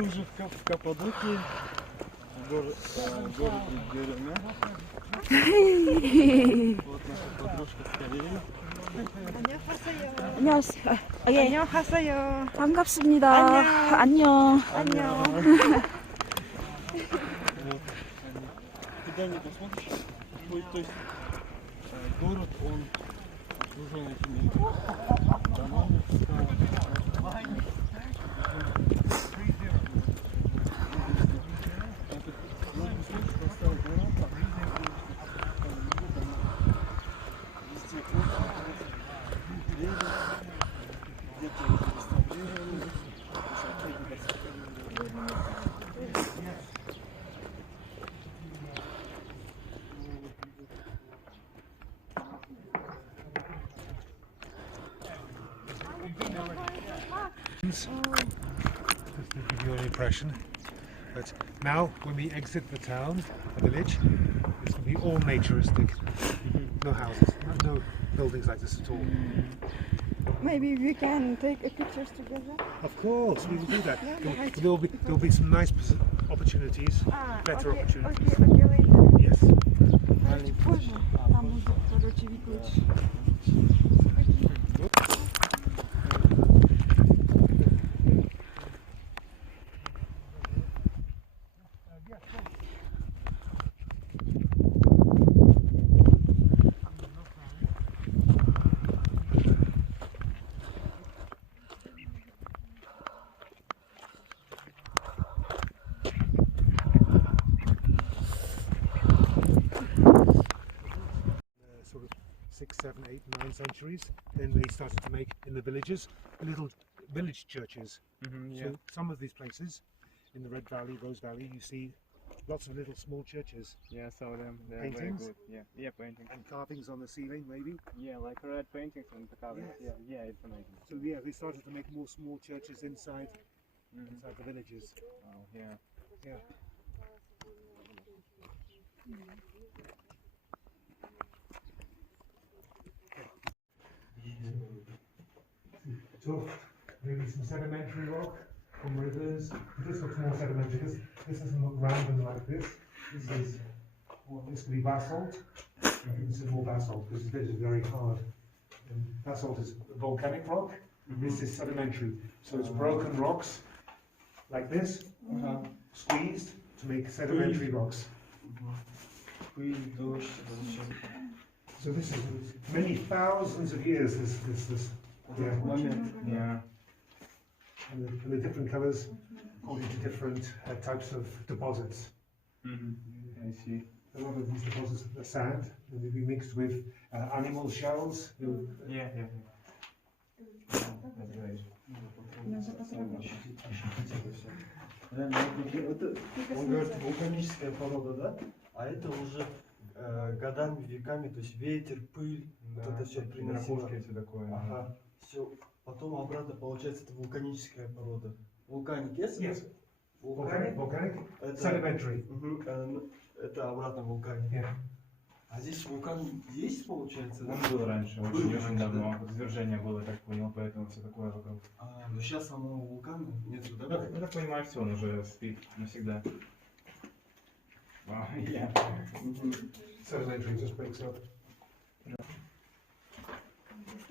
Мы уже в Каппадокии, в городе Гореме. Вот наша подружка с Кореи. 안녕하세요. 예. 안녕하세요. 반갑습니다. 안녕. 안녕. Вот. Куда ни посмотришь, то есть город, он окружен этими домами. Just to give you an impression. But now, when we exit the town, the village, it's going to be all naturistic. No houses, no buildings like this at all. Maybe we can take pictures together. Of course, we will do that. Yeah, There'll be some nice opportunities, better okay, opportunities. Okay, later. Yes. Короче, позже. Там будет, короче, выключить. Sort of 6, 7, 8, 9 centuries, then they started to make in the villages little village churches. So some of these places in the Red Valley, Rose Valley, you see lots of little small churches. Yeah, I saw them. They're Paintings? very good. Yeah, paintings. And carvings on the ceiling, maybe. Yeah, like red paintings and the carvings. Yes. Yeah, it's amazing. So yeah, they started to make more small churches inside the villages. Oh, yeah. Yeah. So maybe some sedimentary rock from rivers. This looks more sedimentary. This doesn't look random like this. This could be basalt. This is more basalt because this is very hard. And basalt is volcanic rock. This is sedimentary. So it's broken rocks like this, squeezed to make sedimentary rocks. So this is many thousands of years. Yeah. And the different colours according to different types of deposits. I see. A lot of these deposits are sand, and they be mixed with animal shells. Yeah. That's great. Он говорит, вулканическая порода, да? А это уже годами, веками, то есть ветер, пыль, вот это все приносило. Все такое. Ага, все. Потом обратно получается это вулканическая порода. Вулканик есть? Yes. Volcanic. Это, Sedimentary. это обратно вулканик. Yeah. А здесь вулкан есть, получается? Он был раньше, очень давно. Извержение было, я так понял, поэтому все такое вокруг. Но сейчас самого вулкана нету, да? Я так понимаю, все, он уже спит навсегда. Yeah. Sedimentary just breaks up.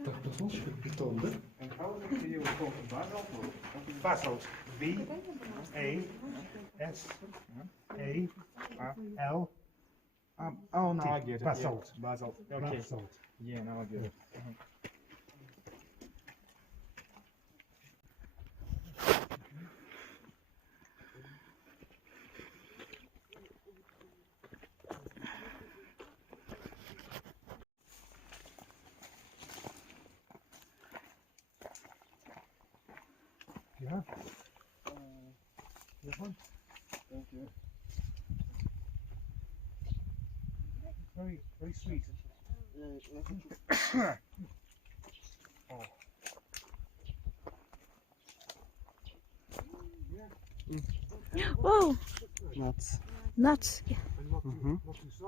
Так, посмотришь, как бетон, да? And how do you call it? Basalt. B-A-S-A-L. Oh, now I get it. Basalt. Yeah. Basalt. Okay. Basalt. Yeah, now I get it. Yeah. This one? Thank you. Very, very sweet. Oh. Whoa, Nuts. nuts. Yeah.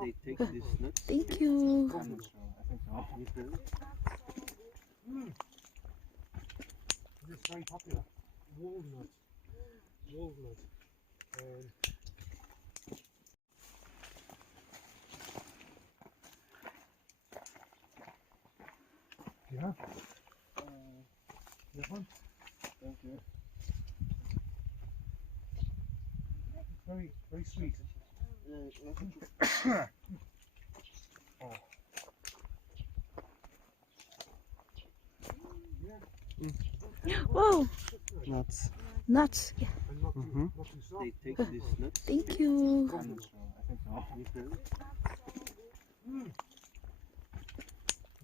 They take this nuts. Thank you. I'm not sure. I think so. This is very popular. Walnut. walnut. Yeah. That one? Thank you. It's very, very sweet. Wow, Nuts. nuts. Yeah. And not too, not too soft. They take this nuts. Thank you. I'm not sure. I think so.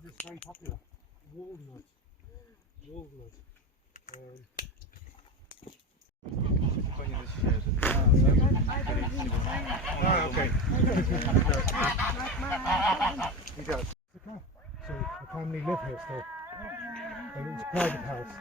This is very popular. Walnut. Walnut. Okay. He does. So the family live here still. And it's a private house.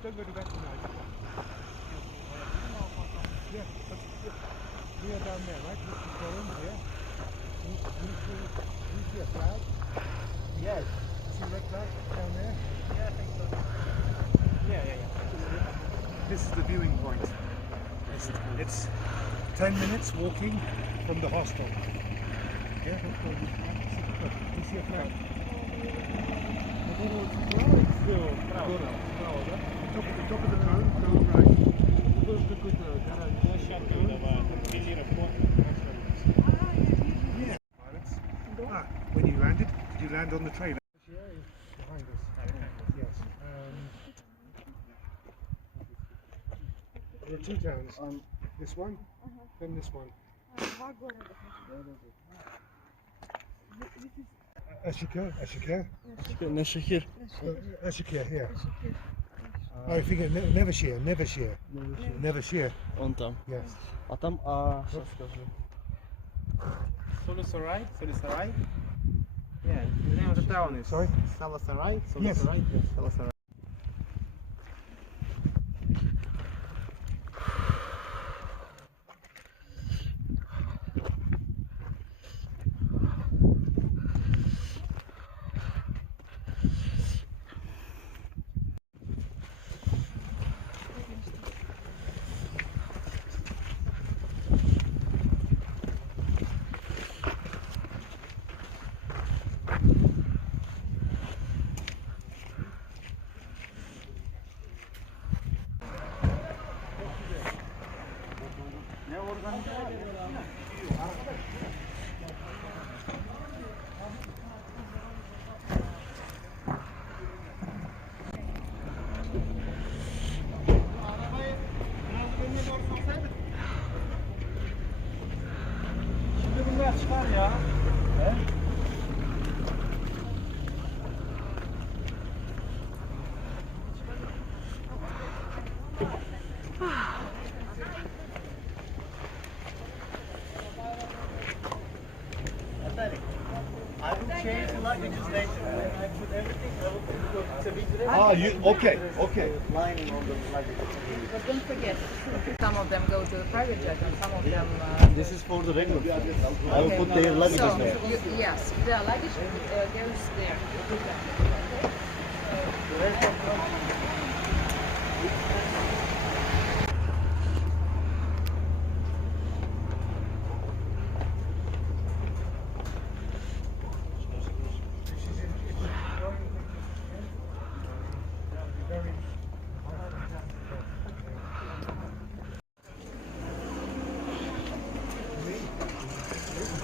Don't go to that tonight. Yeah, we are down there, right? This is Goreme here. You see a flag? Yes. You see a red flag down there? Yeah, I think so. Yeah. This is the viewing point. It's 10 minutes walking from the hostel. Yeah, you see a flag? Top of the cone, go right. Yeah. When you landed, did you land on the trailer? Behind us. Yes. There are two towns. This one, then this one. Ashika, here. Oh, I think Nevershire. Он там. Yes. А там, сейчас скажу. Solusarai? Solusarai? Yeah, the name of the town is Sorry? Salasarai? Yes. Solusarai? Yes. Salasarai. I will change the luggages later. When I put everything, I will put the big Ah, okay. lining on the luggage. But don't forget, some of them go to the private jet and some of them... This is for the regular flight. I will put their luggages so, there. yes, the luggage goes there.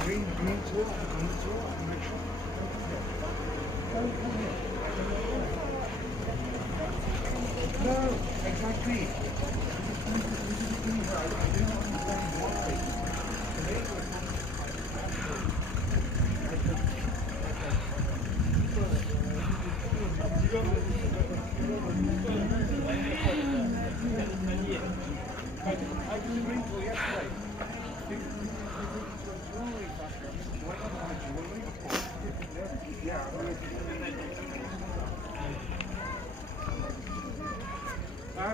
Green tour, make sure.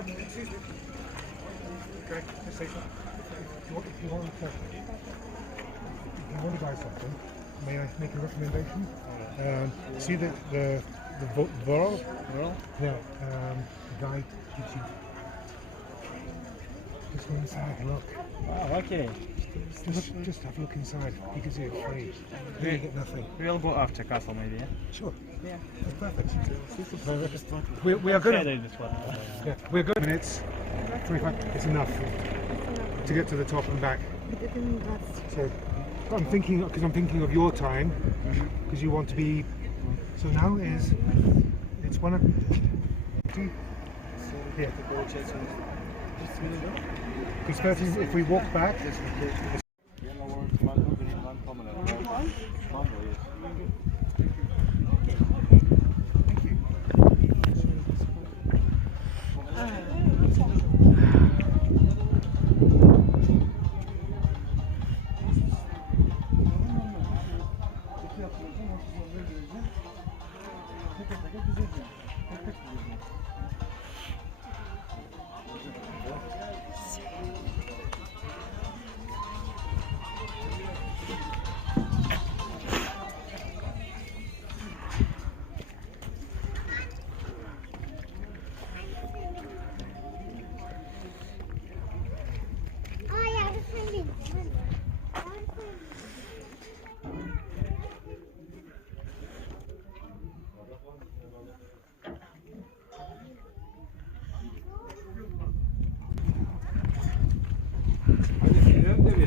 Excuse me. Okay, just say something. If you want to buy something, may I make a recommendation? See the Vol? Yeah, the guide gives you. Just go inside and look. Oh, okay. Just have a look inside. He gives you it free. You get nothing. We'll go after castle maybe, yeah? Sure. Yeah. Perfect. We are good. Yeah, we're good. Minutes. 25. It's enough to get to the top and back. So I'm thinking of your time because you want to be. So now it's 1:00. Yeah. Because if we walk back.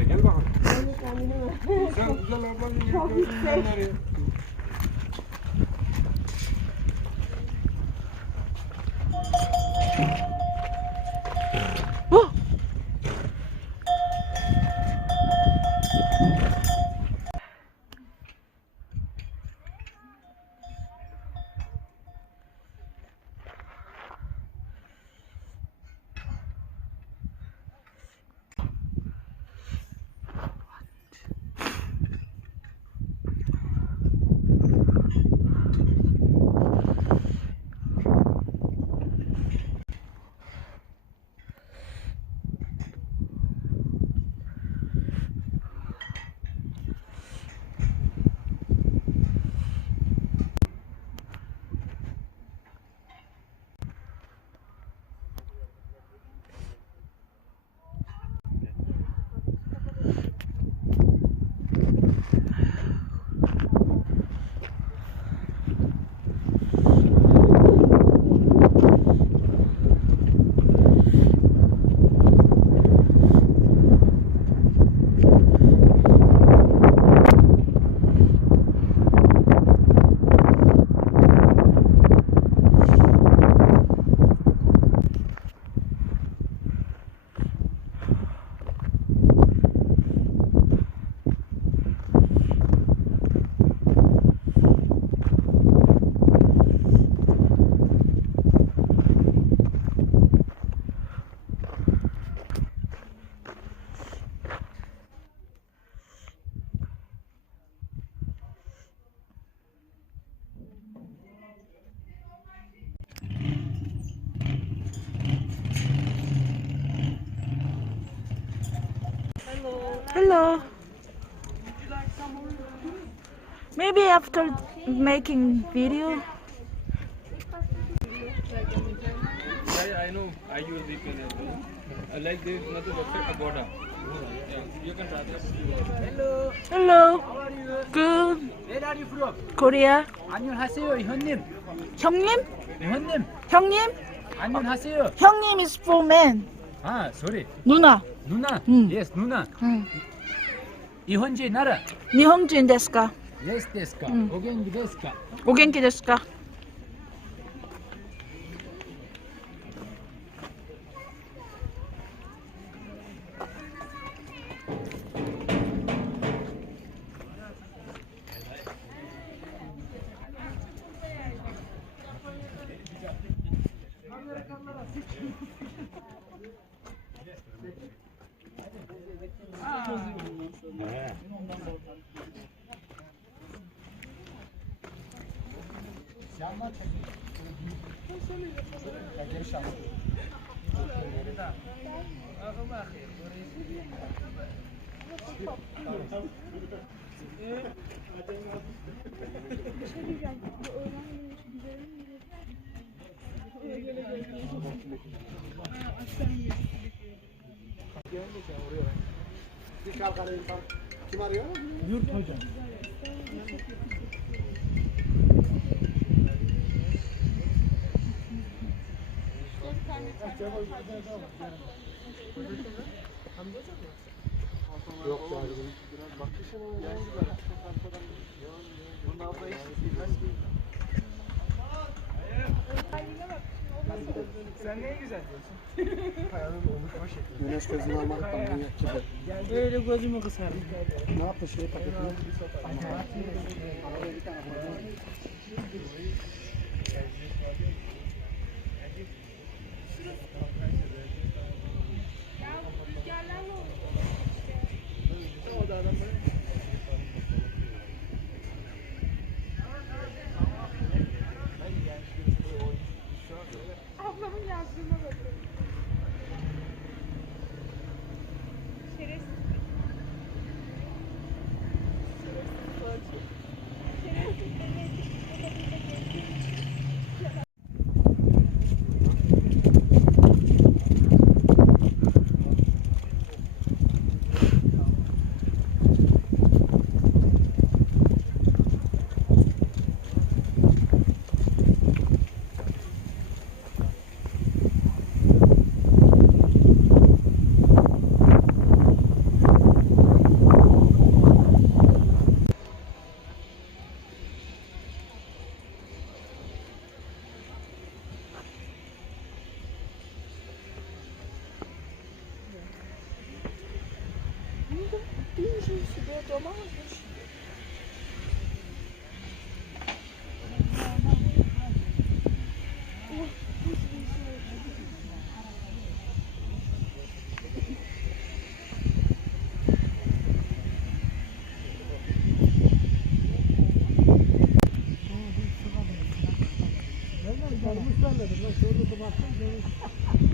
Gel bakalım. Sen güzel ablanın gözünleri. Hello. Maybe after making video. I know. I use VPN as well. I like this another website, Agoda. Yeah, you can try this. Hello. Hello. How are you? Good. Where are you from? Korea. 안녕하세요, 형님. 형님? 형님. 형님? 안녕하세요. 형님 is for man. 아, sorry. 누나. 누나. Yes, 누나. 이 현지 나라. 일본인ですか? Yes, ですか. 오겐기 ですか? お元気ですか? Kim arıyor? Yurt hocam. Yok yani. Sen neye güzel diyorsun? Kayanın oluşma şekli. Güneş gözünü almaktan manyak gibi. Öyle gözümü kısarım. Ne yaptı şey paketini? Ablamın yazdığına bakıyorum. Şerefsiz. Gelmişler dedim. Ben şöyle baktım.